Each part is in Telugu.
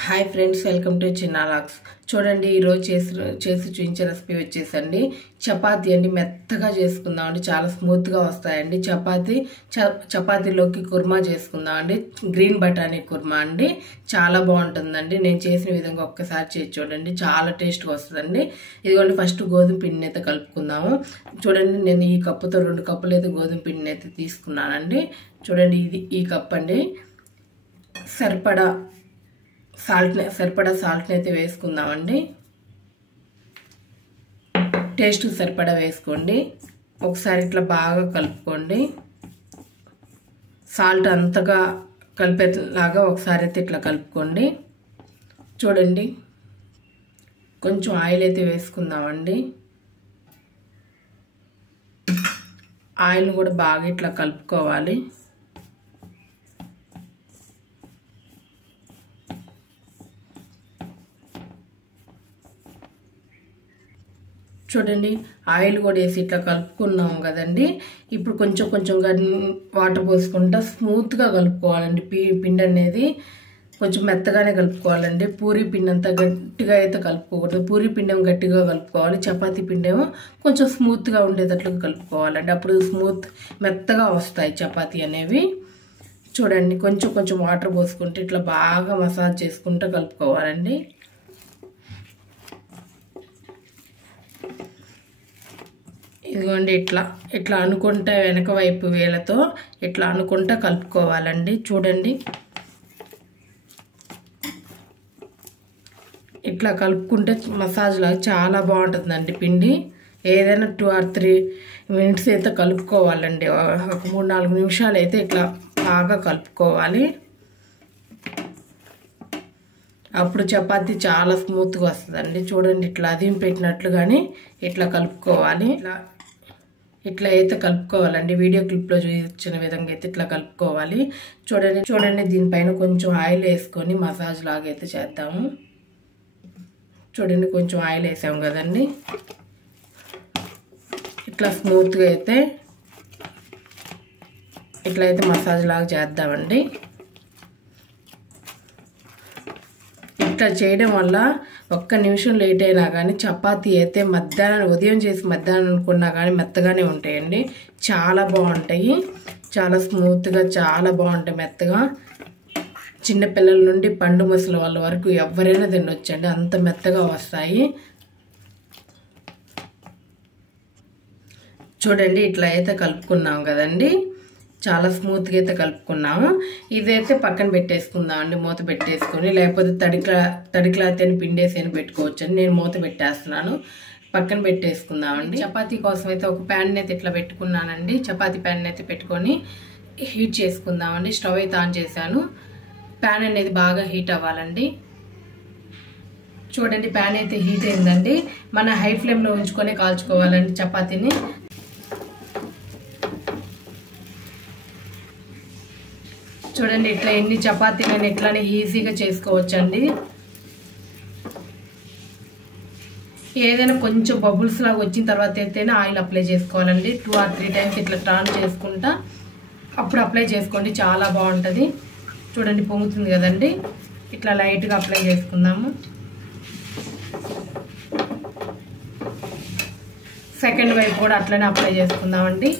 హాయ్ ఫ్రెండ్స్, వెల్కమ్ టు చిన్నాలాక్స్. చూడండి, ఈరోజు చేసి చూపించే రెసిపీ వచ్చేసండి చపాతీ అండి. మెత్తగా చేసుకుందామండి, చాలా స్మూత్గా వస్తాయండి. చపాతీలోకి కుర్మా చేసుకుందామండి. గ్రీన్ బఠానీ కుర్మా అండి, చాలా బాగుంటుందండి. నేను చేసిన విధంగా ఒక్కసారి చేసి చూడండి, చాలా టేస్ట్గా వస్తుందండి. ఇదిగోండి, ఫస్ట్ గోధుమ పిండిని అయితే కలుపుకుందాము. చూడండి, నేను ఈ కప్పుతో 2 కప్పులు అయితే గోధుమ పిండిని అయితే తీసుకున్నానండి. చూడండి, ఇది ఈ కప్ అండి. సరిపడా సాల్ట్ని అయితే వేసుకుందామండి. టేస్ట్ సరిపడా వేసుకోండి. ఒకసారి ఇట్లా బాగా కలుపుకోండి. సాల్ట్ అంతగా కలిపేలాగా ఒకసారి అయితే ఇట్లా కలుపుకోండి. చూడండి, కొంచెం ఆయిల్ అయితే వేసుకుందామండి. ఆయిల్ని కూడా బాగా ఇట్లా కలుపుకోవాలి. చూడండి, ఆయిల్ కూడా వేసి ఇట్లా కలుపుకున్నాం కదండి. ఇప్పుడు కొంచెం కొంచెంగా వాటర్ పోసుకుంటా స్మూత్గా కలుపుకోవాలండి. పిండి అనేది కొంచెం మెత్తగానే కలుపుకోవాలండి. పూరీ పిండి అంతా గట్టిగా అయితే కలుపుకోకూడదు. పూరీ పిండి ఏమో గట్టిగా కలుపుకోవాలి, చపాతీ పిండి ఏమో కొంచెం స్మూత్గా ఉండేటట్లుగా కలుపుకోవాలండి. అప్పుడు మెత్తగా వస్తాయి చపాతీ అనేవి. చూడండి, కొంచెం కొంచెం వాటర్ పోసుకుంటే ఇట్లా బాగా మసాజ్ చేసుకుంటూ కలుపుకోవాలండి. ఇదిగోండి, ఇట్లా అనుకుంటా వెనక వైపు వేలతో ఇట్లా అనుకుంటా కలుపుకోవాలండి. చూడండి, ఇట్లా కలుపుకుంటే మసాజ్ లాగా చాలా బాగుంటుందండి. పిండి ఏదైనా 2 or 3 minutes అయితే కలుపుకోవాలండి. ఒక 3-4 నిమిషాలు అయితే ఇట్లా బాగా కలుపుకోవాలి. అప్పుడు చపాతీ చాలా స్మూత్గా వస్తుందండి. చూడండి, ఇట్లా అదిం పెట్టినట్లు కానీ ఇట్లా కలుపుకోవాలి. ఇట్లా అయితే కలుపుకోవాలండి. వీడియో క్లిప్లో చూపించిన విధంగా అయితే ఇట్లా కలుపుకోవాలి. చూడండి, దీనిపైన కొంచెం ఆయిల్ వేసుకొని మసాజ్ లాగా అయితే చేద్దాము. చూడండి, కొంచెం ఆయిల్ వేసాము కదండి. ఇట్లా స్మూత్గా అయితే ఇట్లా అయితే మసాజ్ లాగా చేద్దామండి. ఇట్లా చేయడం వల్ల 1 నిమిషం లేట్ అయినా కానీ చపాతీ అయితే ఉదయం చేసి మధ్యాహ్నం అనుకున్నా కానీ మెత్తగానే ఉంటాయండి. చాలా బాగుంటాయి, చాలా స్మూత్గా, చాలా బాగుంటాయి మెత్తగా. చిన్నపిల్లల నుండి పండు ముసలి వాళ్ళ వరకు ఎవరైనా తినొచ్చండి, అంత మెత్తగా వస్తాయి. చూడండి, ఇట్లా అయితే కలుపుకున్నాం కదండి. చాలా స్మూత్గా అయితే కలుపుకున్నాము. ఇదైతే పక్కన పెట్టేసుకుందామండి, మూత పెట్టేసుకొని. లేకపోతే తడి క్లాత్ అని పిండేసి అని పెట్టుకోవచ్చండి. నేను మూత పెట్టేస్తున్నాను, పక్కన పెట్టేసుకుందామండి. చపాతీ కోసం అయితే ఒక ప్యాన్ అయితే ఇట్లా పెట్టుకున్నానండి. చపాతీ ప్యాన్ అయితే పెట్టుకొని హీట్ చేసుకుందామండి. స్టవ్ అయితే ఆన్ చేశాను. ప్యాన్ అనేది బాగా హీట్ అవ్వాలండి. చూడండి, ప్యాన్ అయితే హీట్ అయిందండి. మన హై ఫ్లేమ్లో ఉంచుకొని కాల్చుకోవాలండి చపాతీని. చూడండి, ఇట్లా ఎన్ని చపాతీలను ఇట్లానే ఈజీగా చేసుకోవచ్చండి. ఏదైనా కొంచెం బబుల్స్ లాగా వచ్చిన తర్వాత అయితేనే ఆయిల్ అప్లై చేసుకోవాలండి. 2 or 3 times ఇట్లా టర్న్ చేసుకుంటా అప్పుడు అప్లై చేసుకోండి, చాలా బాగుంటుంది. చూడండి, పొంగుతుంది కదండి. ఇట్లా లైట్గా అప్లై చేసుకుందాము. సెకండ్ వైపు కూడా అట్లనే అప్లై చేసుకుందామండి.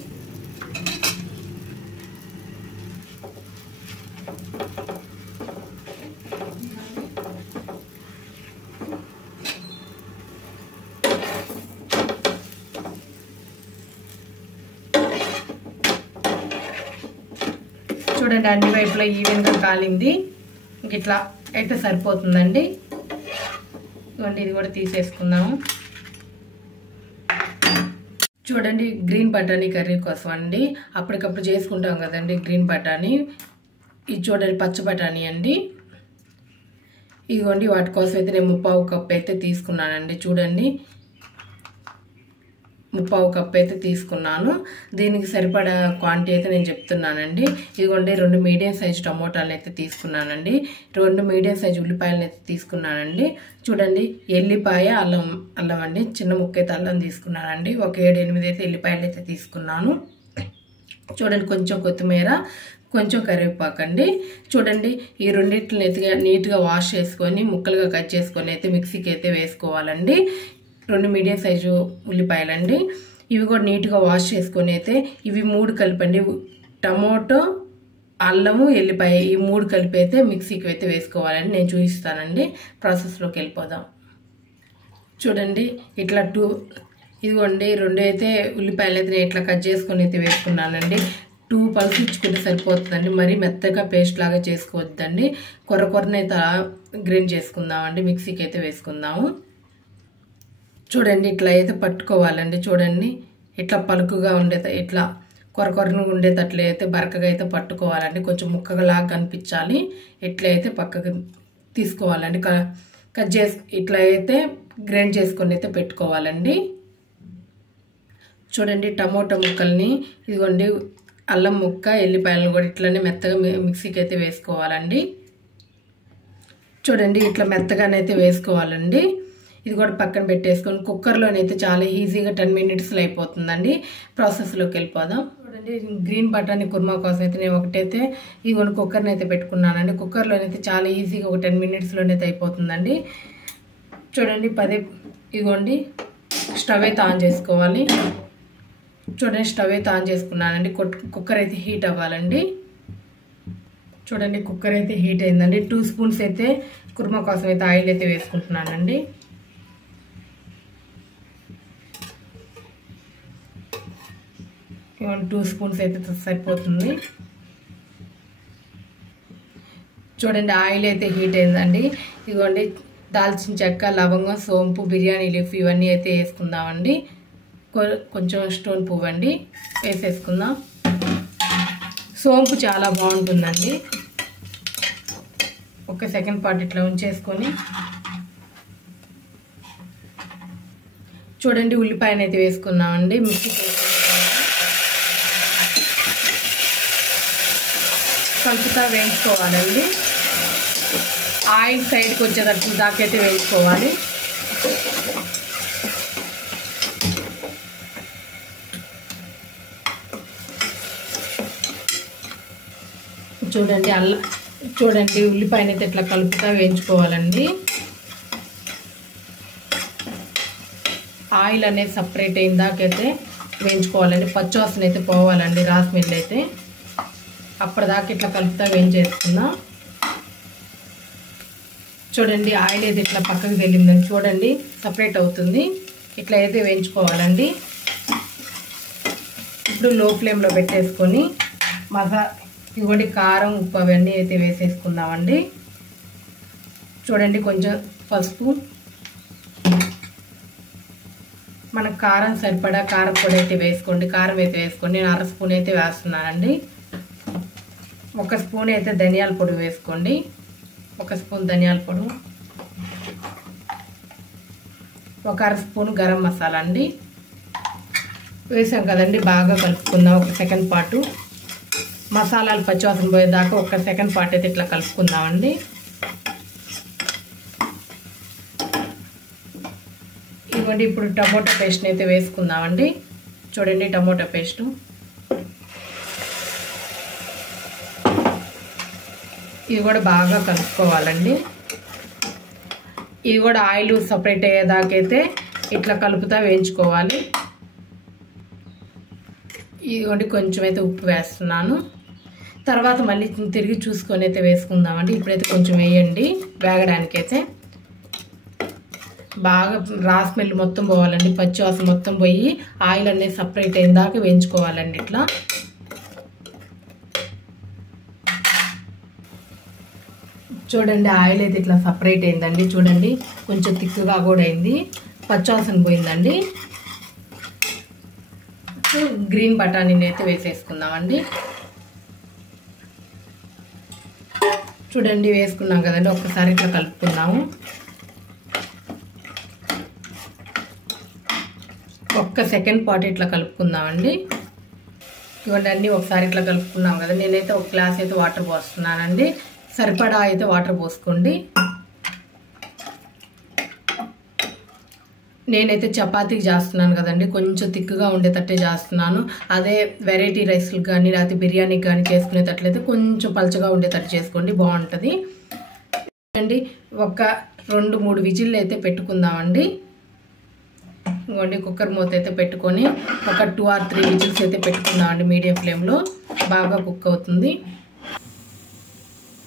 చూడండి, అన్ని వైపులో ఈవెన్గా కాలింది. ఇంక ఇట్లా అయితే సరిపోతుందండి. ఇవ్వండి, ఇది కూడా తీసేసుకుందాము. చూడండి, గ్రీన్ బఠానీ కర్రీ కోసం అండి, అప్పటికప్పుడు చేసుకుంటాం కదండి గ్రీన్ బఠానీ. ఇది చూడండి, పచ్చ బఠానీ అండి. ఇదిగోండి, వాటి కోసం అయితే నేను 3/4 కప్ అయితే తీసుకున్నానండి. చూడండి, 3/4 కప్ అయితే తీసుకున్నాను. దీనికి సరిపడా క్వాంటిటీ అయితే నేను చెప్తున్నానండి. ఇదిగోండి, 2 మీడియం సైజు టమోటాలను అయితే తీసుకున్నానండి. 2 మీడియం సైజు ఉల్లిపాయలను అయితే తీసుకున్నానండి. చూడండి, ఎల్లిపాయ అల్లం అండి, చిన్న ముక్క అయితే అల్లం తీసుకున్నానండి. ఒక 7-8 అయితే ఎల్లిపాయలు అయితే తీసుకున్నాను. చూడండి, కొంచెం కొత్తిమీర, కొంచెం కరివేపాకండి. చూడండి ఈ రెండింటిని అయితే నీట్గా వాష్ చేసుకొని ముక్కలుగా కట్ చేసుకొని అయితే మిక్సీకి అయితే వేసుకోవాలండి. 2 మీడియం సైజు ఉల్లిపాయలండి. ఇవి కూడా నీట్గా వాష్ చేసుకొని అయితే ఇవి 3 కలిపండి. టమోటో, అల్లము, ఎల్లిపాయ ఈ 3 కలిపి అయితే మిక్సీకి అయితే వేసుకోవాలండి. నేను చూపిస్తానండి. ప్రాసెస్లోకి వెళ్ళిపోదాం. చూడండి ఇట్లా ఇదిగోండి 2 అయితే ఉల్లిపాయలు అయితే నేను ఇట్లా కట్ చేసుకొని అయితే వేసుకున్నానండి. 2 పల్స్ ఇచ్చుకుంటే సరిపోతుందండి. మరీ మెత్తగా పేస్ట్ లాగా చేసుకోవద్దండి. కొరనైతే గ్రైండ్ చేసుకుందామండి. మిక్సీకి అయితే వేసుకుందాము. చూడండి ఇట్లా అయితే పట్టుకోవాలండి. చూడండి ఇట్లా పలుకుగా ఇట్లా కొరను ఉండేటట్లు అయితే బరకగా అయితే పట్టుకోవాలండి. కొంచెం ముక్కలాగా కనిపించాలి. ఇట్లా అయితే పక్కకు తీసుకోవాలండి. కట్ చేసి ఇట్లా అయితే గ్రైండ్ చేసుకొని అయితే పెట్టుకోవాలండి. చూడండి టమోటా ముక్కల్ని ఇదిగోండి అల్లం ముక్క, ఎల్లిపాయలను కూడా ఇట్లానే మెత్తగా మిక్సీకి అయితే వేసుకోవాలండి. చూడండి ఇట్లా మెత్తగానైతే వేసుకోవాలండి. ఇది కూడా పక్కన పెట్టేసుకొని కుక్కర్లోనైతే చాలా ఈజీగా 10 మినిట్స్లో అయిపోతుందండి. ప్రాసెస్లోకి వెళ్ళిపోదాం. చూడండి గ్రీన్ బఠానీ కుర్మా కోసం అయితే నేను ఒకటైతే ఇదిగోండి కుక్కర్ని అయితే పెట్టుకున్నానండి. కుక్కర్లోనైతే చాలా ఈజీగా ఒక 10 మినిట్స్లోనైతే అయిపోతుందండి. చూడండి ఇదిగోండి స్టవ్ అయితే ఆన్ చేసుకోవాలి. చూడండి స్టవ్ అయితే ఆన్ చేసుకున్నానండి. కుక్కర్ అయితే హీట్ అవ్వాలండి. చూడండి కుక్కర్ అయితే హీట్ అయిందండి. 2 స్పూన్స్ అయితే కుర్మా కోసం అయితే ఆయిల్ అయితే వేసుకుంటున్నానండి. ఇవన్నీ 2 స్పూన్స్ అయితే సరిపోతుంది. చూడండి ఆయిల్ అయితే హీట్ అయిందండి. ఇదిగోండి దాల్చిన చెక్క, లవంగం, సోంపు, బిర్యానీ లీఫ్ ఇవన్నీ అయితే వేసుకుందామండి. కొంచెం స్టోన్ పువ్వు అండి వేసేసుకుందాం. సోంపు చాలా బాగుంటుందండి. ఒక సెకండ్ పాటు ఇట్లా ఉంచేసుకొని చూడండి ఉల్లిపాయనైతే వేసుకున్నామండి. మిక్సీ కలుపుతా వేయించుకోవాలండి. ఆయిల్ సైడ్కి వచ్చేటట్టు దాకైతే వేయించుకోవాలి. చూడండి ఉల్లిపాయనైతే ఇట్లా కలుపుతా వేయించుకోవాలండి. ఆయిల్ అనేది సపరేట్ అయిన దాకైతే వేయించుకోవాలండి. పచ్చివాసన అయితే పోవాలండి. రాస్మెల్ అయితే అప్పటిదాకా ఇట్లా కలుపుతా వేయించేసుకుందాం. చూడండి ఆయిల్ అయితే ఇట్లా పక్కకు వెళ్ళిందని చూడండి సపరేట్ అవుతుంది. ఇట్లా అయితే వేయించుకోవాలండి. ఇప్పుడు లో ఫ్లేమ్లో పెట్టేసుకొని ఇదిగోండి కారం, ఉప్పు అవన్నీ అయితే వేసేసుకుందామండి. చూడండి కొంచెం పసుపు, మనకు కారం సరిపడా కారం పొడి అయితే వేసుకోండి. కారం అయితే వేసుకోండి. నేను 1/2 స్పూన్ అయితే వేస్తున్నానండి. 1 స్పూన్ అయితే ధనియాల పొడి వేసుకోండి. 1 స్పూన్ ధనియాల పొడి, 1/2 స్పూన్ గరం మసాలా అండి వేసాం కదండి. బాగా కలుపుకుందాం. 1 సెకండ్ పాటు మసాలాలు పచ్చివాసన పోయేదాకా 1 సెకండ్ పాటు అయితే ఇట్లా కలుపుకుందామండి. ఇదిగోండి ఇప్పుడు టమోటా పేస్ట్ని అయితే వేసుకుందామండి. చూడండి టమోటా పేస్టు ఇది కూడా బాగా కలుపుకోవాలండి. ఇది కూడా ఆయిల్ సపరేట్ అయ్యేదాకైతే ఇట్లా కలుపుతా వేయించుకోవాలి. ఇదిగోండి కొంచెం అయితే ఉప్పు వేస్తున్నాను. తర్వాత మళ్ళీ తిరిగి చూసుకొని అయితే వేసుకుందామండి. ఇప్పుడైతే కొంచెం వేయండి వేగడానికైతే. బాగా రాస్మెల్ మొత్తం పోవాలండి. పచ్చివాసన మొత్తం పోయి ఆయిల్ అనేది సపరేట్ అయిన దాకా వేయించుకోవాలండి. ఇట్లా చూడండి ఆయిల్ అయితే ఇట్లా సపరేట్ అయిందండి. చూడండి కొంచెం తిక్కుగా కూడా అయింది. పచ్చివాసన పోయిందండి. గ్రీన్ బఠానీని అయితే వేసేసుకుందామండి. చూడండి వేసుకున్నాం కదండి. ఒక్కసారి ఇట్లా కలుపుకుందాము. 1 సెకండ్ పాటు ఇట్లా కలుపుకుందామండి. ఇవన్నీ అన్నీ ఒకసారి ఇట్లా కలుపుకున్నాం కదా. నేనైతే 1 గ్లాస్ అయితే వాటర్ పోస్తున్నానండి. సరిపడా అయితే వాటర్ పోసుకోండి. నేనైతే చపాతీకి చేస్తున్నాను కదండి, కొంచెం థిక్గా ఉండేటట్టే చేస్తున్నాను. అదే వెరైటీ రైస్లకు కానీ లేకపోతే బిర్యానీకి కానీ చేసుకునేటట్లయితే కొంచెం పలచగా ఉండేటట్టు చేసుకోండి, బాగుంటుంది అండి. ఒక 2-3 విజిల్లు అయితే పెట్టుకుందామండి. ఇంకోండి కుక్కర్ మూత అయితే పెట్టుకొని ఒక 2 or 3 విజిల్స్ అయితే పెట్టుకుందామండి. మీడియం ఫ్లేమ్లో బాగా కుక్ అవుతుంది.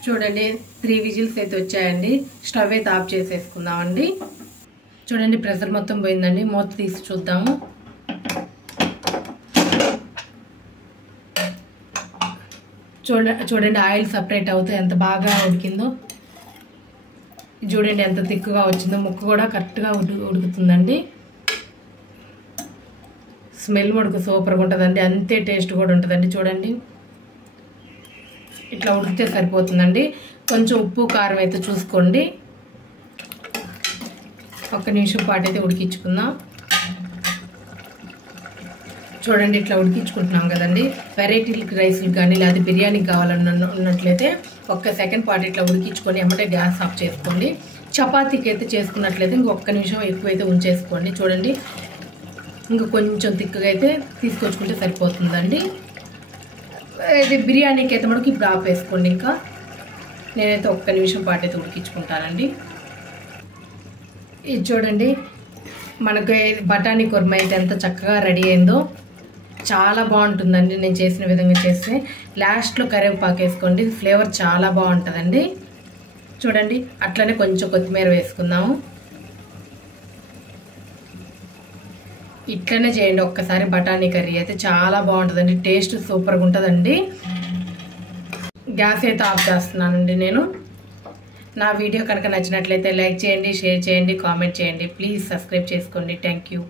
చూడండి 3 విజిల్స్ అయితే వచ్చాయండి. స్టవ్ అయితే ఆఫ్ చేసేసుకుందామండి. చూడండి ప్రెషర్ మొత్తం పోయిందండి. మూత తీసి చూద్దాము. చూడండి ఆయిల్ సపరేట్ అవుతూ ఎంత బాగా ఉడికిందో. చూడండి ఎంత థిక్గా వచ్చిందో. ముక్క కూడా కరెక్ట్గా ఉడుకుతుందండి. స్మెల్ మడుకు సూపర్గా ఉంటుందండి, అంతే టేస్ట్ కూడా ఉంటుందండి. చూడండి ఇట్లా ఉడికితే సరిపోతుందండి. కొంచెం ఉప్పు కారం అయితే చూసుకోండి. 1 నిమిషం పాటు అయితే ఉడికించుకుందాం. చూడండి ఇట్లా ఉడికించుకుంటున్నాం కదండి. వెరైటీ రైస్లు కానీ లేదా బిర్యానీకి కావాలన్నట్లయితే 1 సెకండ్ పాటు ఇట్లా ఉడికించుకొని ఎమ్మటే గ్యాస్ ఆఫ్ చేసుకోండి. చపాతీకి అయితే చేసుకున్నట్లయితే ఇంకొక నిమిషం ఎక్కువైతే ఉంచేసుకోండి. చూడండి ఇంకా కొంచెం థిక్గా అయితే తీసుకొచ్చుకుంటే సరిపోతుందండి. ఇది బిర్యానీకి అయితే మనకి ఇప్పుడు ఆఫ్ వేసుకోండి. ఇంకా నేనైతే 1 నిమిషం పాటు అయితే ఉడికించుకుంటానండి. ఇది చూడండి మనకి బఠానీ కుర్మ అయితే ఎంత చక్కగా రెడీ అయిందో. చాలా బాగుంటుందండి నేను చేసిన విధంగా చేస్తే. లాస్ట్లో కరివేపాకు వేసుకోండి, ఫ్లేవర్ చాలా బాగుంటుందండి. చూడండి అట్లనే కొంచెం కొత్తిమీర వేసుకుందాము. ఇట్లనే చేయండి ఒక్కసారి. బఠానీ కర్రీ అయితే చాలా బాగుంటుందండి, టేస్ట్ సూపర్గా ఉంటుందండి. గ్యాస్ అయితే ఆఫ్ చేస్తున్నానండి నేను. నా వీడియో కనుక నచ్చినట్లయితే లైక్ చేయండి, షేర్ చేయండి, కామెంట్ చేయండి. ప్లీజ్ సబ్స్క్రైబ్ చేసుకోండి. Thank you.